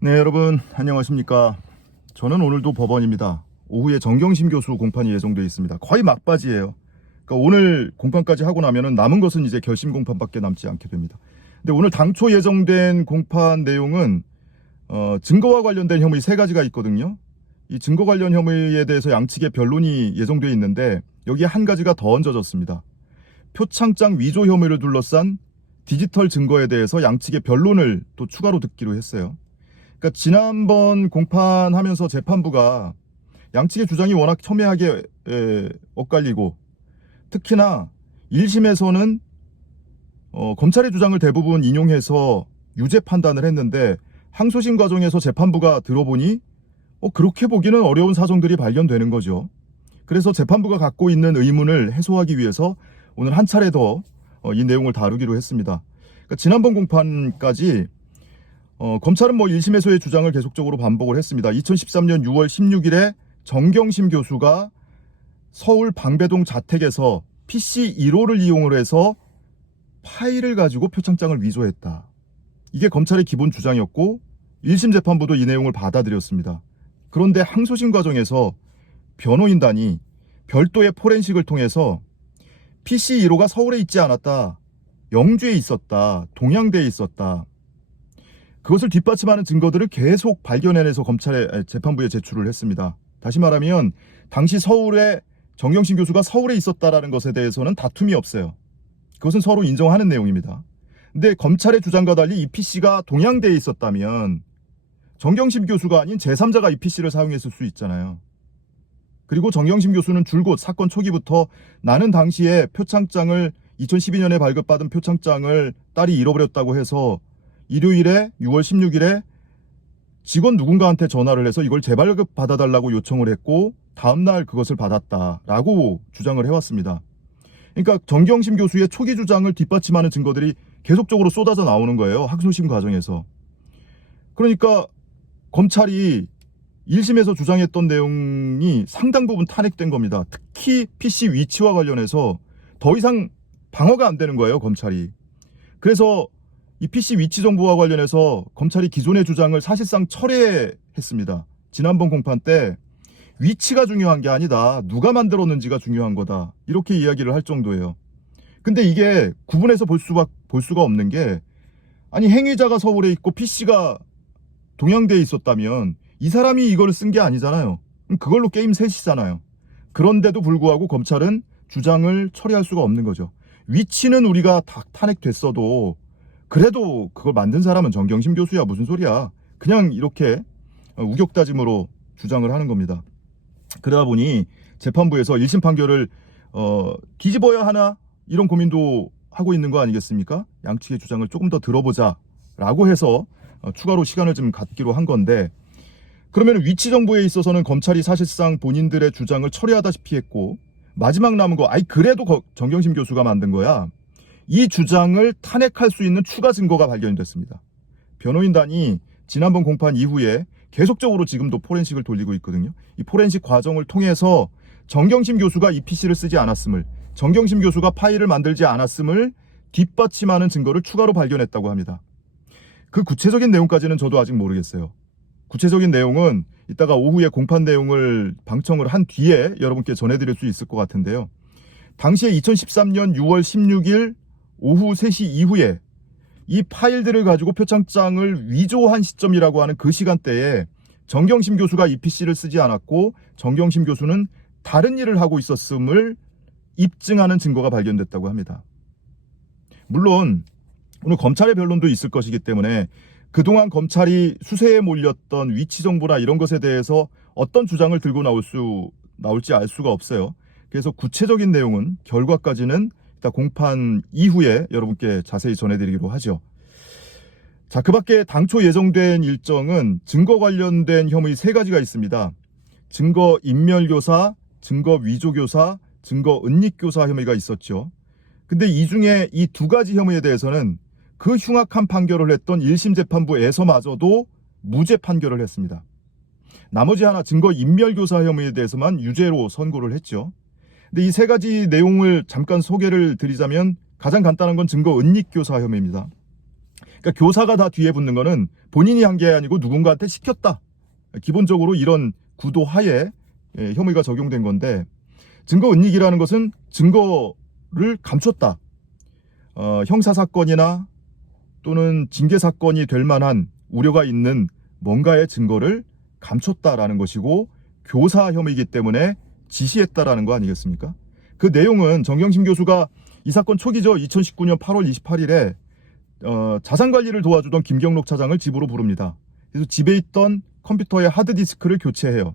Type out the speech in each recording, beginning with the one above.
네, 여러분 안녕하십니까. 저는 오늘도 법원입니다. 오후에 정경심 교수 공판이 예정되어 있습니다. 거의 막바지예요. 그러니까 오늘 공판까지 하고 나면은 남은 것은 이제 결심 공판밖에 남지 않게 됩니다. 근데 오늘 당초 예정된 공판 내용은 증거와 관련된 혐의 3가지가 있거든요. 이 증거 관련 혐의에 대해서 양측의 변론이 예정되어 있는데 여기에 한 가지가 더 얹어졌습니다. 표창장 위조 혐의를 둘러싼 디지털 증거에 대해서 양측의 변론을 또 추가로 듣기로 했어요. 그러니까 지난번 공판하면서 재판부가 양측의 주장이 워낙 첨예하게 엇갈리고 특히나 1심에서는 검찰의 주장을 대부분 인용해서 유죄 판단을 했는데 항소심 과정에서 재판부가 들어보니 그렇게 보기는 어려운 사정들이 발견되는 거죠. 그래서 재판부가 갖고 있는 의문을 해소하기 위해서 오늘 한 차례 더 이 내용을 다루기로 했습니다. 그러니까 지난번 공판까지 검찰은 1심에서의 주장을 계속적으로 반복을 했습니다. 2013년 6월 16일에 정경심 교수가 서울 방배동 자택에서 PC 1호를 이용을 해서 파일을 가지고 표창장을 위조했다. 이게 검찰의 기본 주장이었고 1심 재판부도 이 내용을 받아들였습니다. 그런데 항소심 과정에서 변호인단이 별도의 포렌식을 통해서 PC 1호가 서울에 있지 않았다. 영주에 있었다. 동양대에 있었다. 그것을 뒷받침하는 증거들을 계속 발견해내서 검찰에 재판부에 제출을 했습니다. 다시 말하면 당시 서울에 정경심 교수가 서울에 있었다라는 것에 대해서는 다툼이 없어요. 그것은 서로 인정하는 내용입니다. 근데 검찰의 주장과 달리 이 PC가 동양대에 있었다면 정경심 교수가 아닌 제3자가 이 PC를 사용했을 수 있잖아요. 그리고 정경심 교수는 줄곧 사건 초기부터 나는 당시에 표창장을 2012년에 발급받은 표창장을 딸이 잃어버렸다고 해서 일요일에 6월 16일에 직원 누군가한테 전화를 해서 이걸 재발급 받아달라고 요청을 했고 다음날 그것을 받았다라고 주장을 해왔습니다. 그러니까 정경심 교수의 초기 주장을 뒷받침하는 증거들이 계속적으로 쏟아져 나오는 거예요. 항소심 과정에서. 그러니까 검찰이 1심에서 주장했던 내용이 상당 부분 탄핵된 겁니다. 특히 PC 위치와 관련해서 더 이상 방어가 안 되는 거예요, 검찰이. 그래서 이 PC 위치 정보와 관련해서 검찰이 기존의 주장을 사실상 철회했습니다. 지난번 공판 때 위치가 중요한 게 아니다. 누가 만들었는지가 중요한 거다. 이렇게 이야기를 할 정도예요. 근데 이게 구분해서 볼 수가 없는 게 아니 행위자가 서울에 있고 PC가 동양대에 있었다면 이 사람이 이걸 쓴 게 아니잖아요. 그걸로 게임 셋이잖아요. 그런데도 불구하고 검찰은 주장을 처리할 수가 없는 거죠. 위치는 우리가 다 탄핵됐어도 그래도 그걸 만든 사람은 정경심 교수야. 무슨 소리야. 그냥 이렇게 우격다짐으로 주장을 하는 겁니다. 그러다 보니 재판부에서 1심 판결을 뒤집어야 하나 이런 고민도 하고 있는 거 아니겠습니까? 양측의 주장을 조금 더 들어보자라고 해서 추가로 시간을 좀 갖기로 한 건데 그러면 위치 정보에 있어서는 검찰이 사실상 본인들의 주장을 처리하다시피 했고 마지막 남은 거 그래도 정경심 교수가 만든 거야. 이 주장을 탄핵할 수 있는 추가 증거가 발견됐습니다. 변호인단이 지난번 공판 이후에 계속적으로 지금도 포렌식을 돌리고 있거든요. 이 포렌식 과정을 통해서 정경심 교수가 이 PC를 쓰지 않았음을, 정경심 교수가 파일을 만들지 않았음을 뒷받침하는 증거를 추가로 발견했다고 합니다. 그 구체적인 내용까지는 저도 아직 모르겠어요. 구체적인 내용은 이따가 오후에 공판 내용을 방청을 한 뒤에 여러분께 전해드릴 수 있을 것 같은데요. 당시에 2013년 6월 16일 오후 3시 이후에 이 파일들을 가지고 표창장을 위조한 시점이라고 하는 그 시간대에 정경심 교수가 이 PC를 쓰지 않았고 정경심 교수는 다른 일을 하고 있었음을 입증하는 증거가 발견됐다고 합니다. 물론 오늘 검찰의 변론도 있을 것이기 때문에 그동안 검찰이 수세에 몰렸던 위치 정보나 이런 것에 대해서 어떤 주장을 들고 나올지 알 수가 없어요. 그래서 구체적인 내용은 결과까지는 이따 공판 이후에 여러분께 자세히 전해드리기로 하죠. 자, 그 밖에 당초 예정된 일정은 증거 관련된 혐의 3가지가 있습니다. 증거 인멸교사, 증거 위조교사, 증거 은닉교사 혐의가 있었죠. 근데 이 중에 이 2가지 혐의에 대해서는 그 흉악한 판결을 했던 1심 재판부에서마저도 무죄 판결을 했습니다. 나머지 하나 증거 인멸교사 혐의에 대해서만 유죄로 선고를 했죠. 근데 이 3가지 내용을 잠깐 소개를 드리자면 가장 간단한 건 증거 은닉교사 혐의입니다. 그러니까 교사가 다 뒤에 붙는 거는 본인이 한 게 아니고 누군가한테 시켰다. 기본적으로 이런 구도 하에 혐의가 적용된 건데, 증거 은닉이라는 것은 증거를 감췄다. 형사사건이나 또는 징계사건이 될 만한 우려가 있는 뭔가의 증거를 감췄다라는 것이고, 교사 혐의이기 때문에 지시했다라는 거 아니겠습니까? 그 내용은 정경심 교수가 이 사건 초기죠. 2019년 8월 28일에 자산관리를 도와주던 김경록 차장을 집으로 부릅니다. 그래서 집에 있던 컴퓨터의 하드디스크를 교체해요.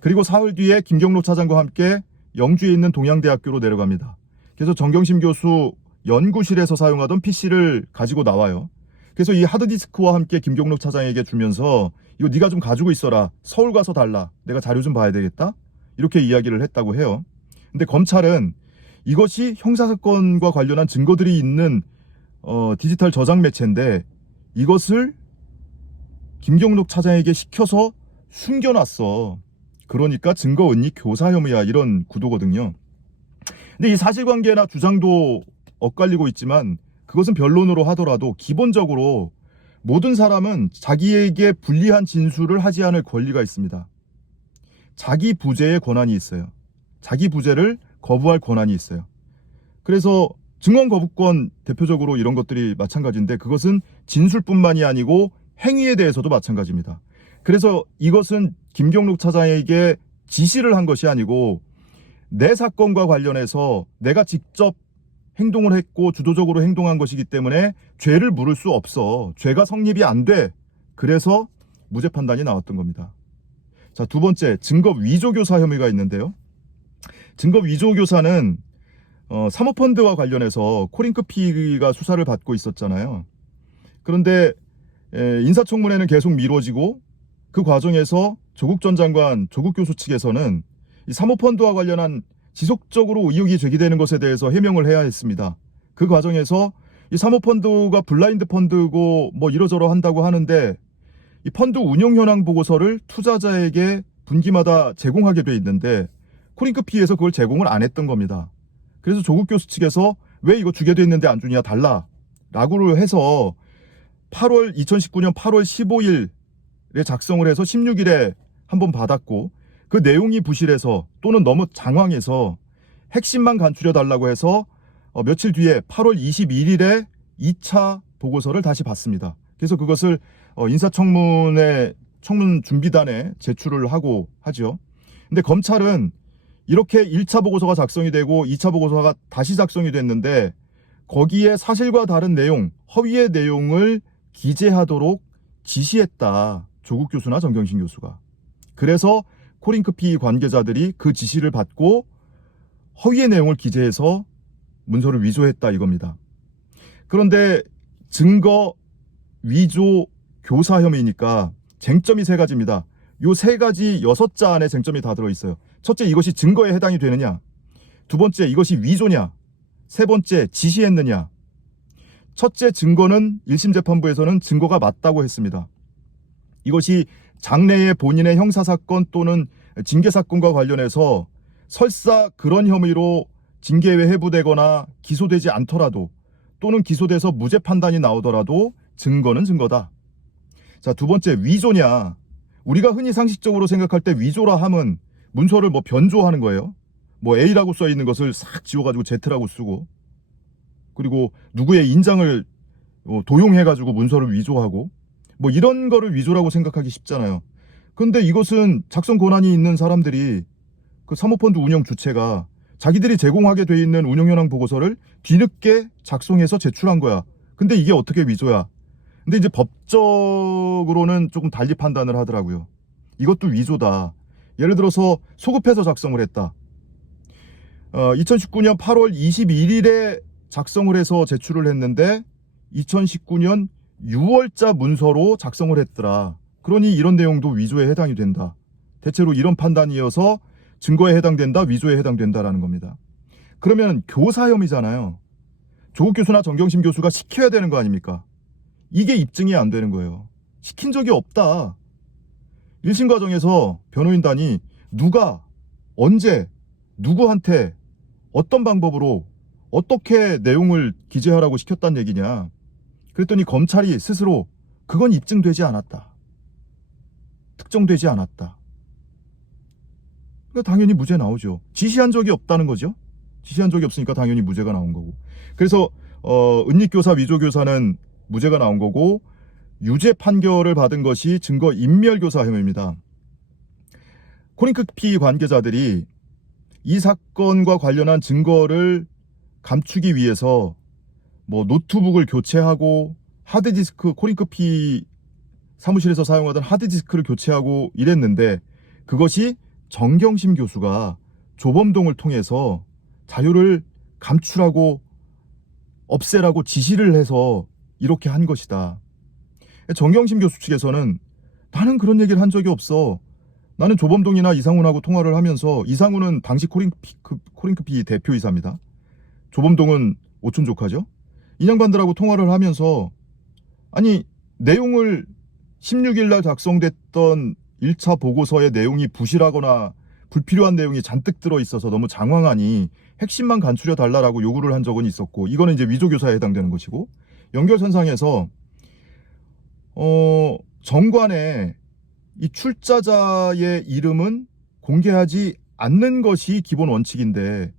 그리고 사흘 뒤에 김경록 차장과 함께 영주에 있는 동양대학교로 내려갑니다. 그래서 정경심 교수 연구실에서 사용하던 PC를 가지고 나와요. 그래서 이 하드디스크와 함께 김경록 차장에게 주면서 이거 네가 좀 가지고 있어라. 서울 가서 달라. 내가 자료 좀 봐야 되겠다. 이렇게 이야기를 했다고 해요. 근데 검찰은 이것이 형사사건과 관련한 증거들이 있는 디지털 저장 매체인데 이것을 김경록 차장에게 시켜서 숨겨놨어. 그러니까 증거 은닉 교사 혐의야. 이런 구도거든요. 근데 이 사실관계나 주장도 엇갈리고 있지만 그것은 변론으로 하더라도 기본적으로 모든 사람은 자기에게 불리한 진술을 하지 않을 권리가 있습니다. 자기 부재의 권한이 있어요. 자기 부재를 거부할 권한이 있어요. 그래서 증언 거부권 대표적으로 이런 것들이 마찬가지인데 그것은 진술뿐만이 아니고 행위에 대해서도 마찬가지입니다. 그래서 이것은 김경록 차장에게 지시를 한 것이 아니고 내 사건과 관련해서 내가 직접 행동을 했고 주도적으로 행동한 것이기 때문에 죄를 물을 수 없어. 죄가 성립이 안 돼. 그래서 무죄 판단이 나왔던 겁니다. 자, 두 번째, 증거 위조 교사 혐의가 있는데요. 증거 위조 교사는 사모펀드와 관련해서 코링크피가 수사를 받고 있었잖아요. 그런데 인사청문회는 계속 미뤄지고 그 과정에서 조국 전 장관, 조국 교수 측에서는 이 사모펀드와 관련한 지속적으로 의혹이 제기되는 것에 대해서 해명을 해야 했습니다. 그 과정에서 이 사모펀드가 블라인드 펀드고 뭐 이러저러 한다고 하는데 이 펀드 운용 현황 보고서를 투자자에게 분기마다 제공하게 돼 있는데 코링크피에서 그걸 제공을 안 했던 겁니다. 그래서 조국 교수 측에서 왜 이거 주게 됐는데 안 주냐 달라 라고 해서 2019년 8월 15일에 작성을 해서 16일에 한번 받았고 그 내용이 부실해서 또는 너무 장황해서 핵심만 간추려 달라고 해서 며칠 뒤에 8월 21일에 2차 보고서를 다시 받습니다. 그래서 그것을 인사청문회 청문 준비단에 제출을 하고 하죠. 근데 검찰은 이렇게 1차 보고서가 작성이 되고 2차 보고서가 다시 작성이 됐는데 거기에 사실과 다른 내용, 허위의 내용을 기재하도록 지시했다. 조국 교수나 정경심 교수가. 그래서 코링크피 관계자들이 그 지시를 받고 허위의 내용을 기재해서 문서를 위조했다 이겁니다. 그런데 증거 위조 교사 혐의니까 쟁점이 세 가지입니다. 요 세 가지 6자 안에 쟁점이 다 들어있어요. 첫째, 이것이 증거에 해당이 되느냐. 두 번째, 이것이 위조냐. 세 번째, 지시했느냐. 첫째 증거는 1심 재판부에서는 증거가 맞다고 했습니다. 이것이 장래에 본인의 형사사건 또는 징계사건과 관련해서 설사 그런 혐의로 징계에 회부되거나 기소되지 않더라도 또는 기소돼서 무죄 판단이 나오더라도 증거는 증거다. 자, 두 번째, 위조냐. 우리가 흔히 상식적으로 생각할 때 위조라 함은 문서를 뭐 변조하는 거예요. 뭐 A라고 써 있는 것을 싹 지워가지고 Z라고 쓰고 그리고 누구의 인장을 도용해가지고 문서를 위조하고 뭐 이런 거를 위조라고 생각하기 쉽잖아요. 근데 이것은 작성 권한이 있는 사람들이 그 사모펀드 운영 주체가 자기들이 제공하게 돼 있는 운영 현황 보고서를 뒤늦게 작성해서 제출한 거야. 근데 이게 어떻게 위조야? 근데 이제 법적으로는 조금 달리 판단을 하더라고요. 이것도 위조다. 예를 들어서 소급해서 작성을 했다. 2019년 8월 21일에 작성을 해서 제출을 했는데 2019년 6월자 문서로 작성을 했더라. 그러니 이런 내용도 위조에 해당이 된다. 대체로 이런 판단이어서 증거에 해당된다, 위조에 해당된다라는 겁니다. 그러면 교사 혐의잖아요. 조국 교수나 정경심 교수가 시켜야 되는 거 아닙니까? 이게 입증이 안 되는 거예요. 시킨 적이 없다. 1심 과정에서 변호인단이 누가, 언제, 누구한테, 어떤 방법으로, 어떻게 내용을 기재하라고 시켰단 얘기냐. 그랬더니 검찰이 스스로 그건 입증되지 않았다, 특정되지 않았다. 그러니까 당연히 무죄 나오죠. 지시한 적이 없다는 거죠. 지시한 적이 없으니까 당연히 무죄가 나온 거고. 그래서 은닉교사, 위조교사는 무죄가 나온 거고, 유죄 판결을 받은 것이 증거 인멸교사 혐의입니다. 코링크피 관계자들이 이 사건과 관련한 증거를 감추기 위해서 뭐 노트북을 교체하고 하드디스크, 코링크피 사무실에서 사용하던 하드디스크를 교체하고 이랬는데, 그것이 정경심 교수가 조범동을 통해서 자료를 감추라고, 없애라고 지시를 해서 이렇게 한 것이다. 정경심 교수 측에서는 나는 그런 얘기를 한 적이 없어. 나는 조범동이나 이상훈하고 통화를 하면서, 이상훈은 당시 코링크피 대표이사입니다. 조범동은 오촌 조카죠. 이 양반들하고 통화를 하면서, 아니 내용을 16일 날 작성됐던 1차 보고서의 내용이 부실하거나 불필요한 내용이 잔뜩 들어있어서 너무 장황하니 핵심만 간추려 달라라고 요구를 한 적은 있었고, 이거는 이제 위조교사에 해당되는 것이고, 연결선상에서 정관에 이 출자자의 이름은 공개하지 않는 것이 기본 원칙인데,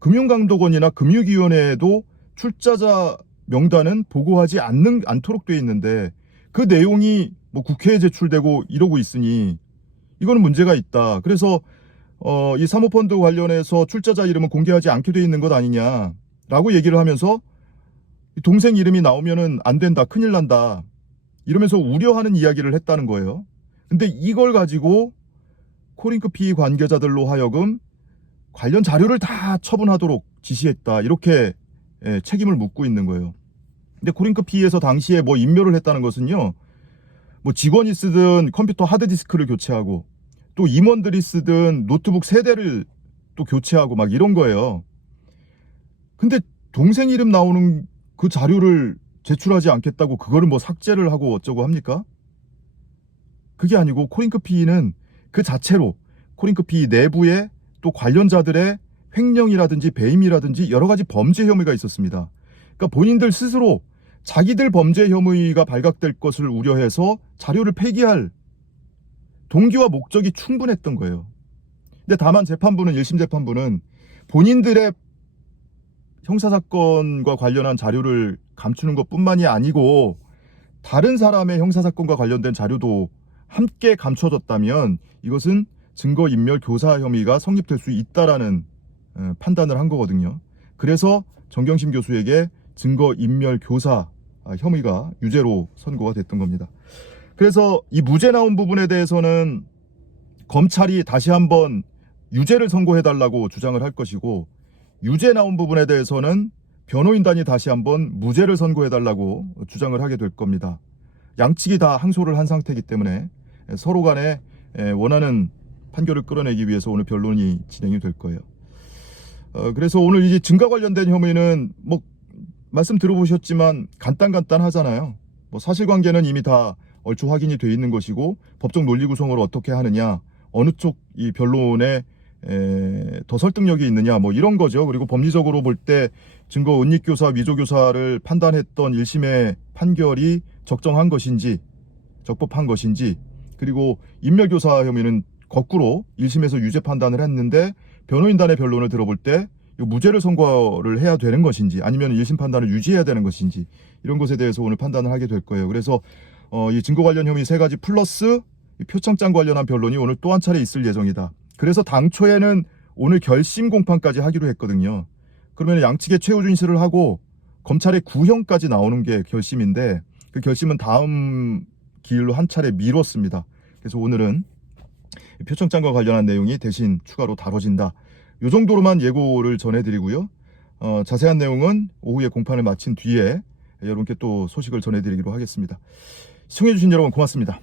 금융감독원이나 금융위원회에도 출자자 명단은 보고하지 않도록 되어 있는데, 그 내용이 뭐 국회에 제출되고 이러고 있으니 이거는 문제가 있다. 그래서 이 사모펀드 관련해서 출자자 이름은 공개하지 않게 되어 있는 것 아니냐라고 얘기를 하면서, 동생 이름이 나오면은 안 된다, 큰일 난다, 이러면서 우려하는 이야기를 했다는 거예요. 근데 이걸 가지고 코링크피 관계자들로 하여금 관련 자료를 다 처분하도록 지시했다, 이렇게 책임을 묻고 있는 거예요. 근데 코링크피에서 당시에 뭐 인멸을 했다는 것은요, 뭐 직원이 쓰던 컴퓨터 하드디스크를 교체하고, 또 임원들이 쓰던 노트북 세대를 또 교체하고 막 이런 거예요. 근데 동생 이름 나오는 그 자료를 제출하지 않겠다고 그거를 뭐 삭제를 하고 어쩌고 합니까? 그게 아니고, 코링크피는 그 자체로 코링크피 내부에 또 관련자들의 횡령이라든지 배임이라든지 여러 가지 범죄 혐의가 있었습니다. 그러니까 본인들 스스로 자기들 범죄 혐의가 발각될 것을 우려해서 자료를 폐기할 동기와 목적이 충분했던 거예요. 근데 다만 재판부는, 1심 재판부는 본인들의 형사사건과 관련한 자료를 감추는 것뿐만이 아니고 다른 사람의 형사사건과 관련된 자료도 함께 감춰졌다면 이것은 증거인멸 교사 혐의가 성립될 수 있다라는 판단을 한 거거든요. 그래서 정경심 교수에게 증거인멸 교사 혐의가 유죄로 선고가 됐던 겁니다. 그래서 이 무죄 나온 부분에 대해서는 검찰이 다시 한번 유죄를 선고해달라고 주장을 할 것이고, 유죄 나온 부분에 대해서는 변호인단이 다시 한번 무죄를 선고해달라고 주장을 하게 될 겁니다. 양측이 다 항소를 한 상태이기 때문에 서로 간에 원하는 판결을 끌어내기 위해서 오늘 변론이 진행이 될 거예요. 그래서 오늘 이제 증거 관련된 혐의는 뭐 말씀 들어보셨지만 간단하잖아요. 뭐 사실관계는 이미 다 얼추 확인이 돼 있는 것이고, 법적 논리 구성을 어떻게 하느냐, 어느 쪽 이 변론에 더 설득력이 있느냐, 뭐 이런 거죠. 그리고 법리적으로 볼 때 증거 은닉교사, 위조교사를 판단했던 1심의 판결이 적정한 것인지, 적법한 것인지, 그리고 인멸교사 혐의는 거꾸로 1심에서 유죄 판단을 했는데 변호인단의 변론을 들어볼 때 무죄를 선고를 해야 되는 것인지, 아니면 1심 판단을 유지해야 되는 것인지, 이런 것에 대해서 오늘 판단을 하게 될 거예요. 그래서 이 증거 관련 혐의 3가지 플러스 표창장 관련한 변론이 오늘 또 한 차례 있을 예정이다. 그래서 당초에는 오늘 결심 공판까지 하기로 했거든요. 그러면 양측의 최후 준실을 하고 검찰의 구형까지 나오는 게 결심인데, 그 결심은 다음 기일로 한 차례 미뤘습니다. 그래서 오늘은 표창장과 관련한 내용이 대신 추가로 다뤄진다, 이 정도로만 예고를 전해드리고요. 자세한 내용은 오후에 공판을 마친 뒤에 여러분께 또 소식을 전해드리기로 하겠습니다. 시청해주신 여러분 고맙습니다.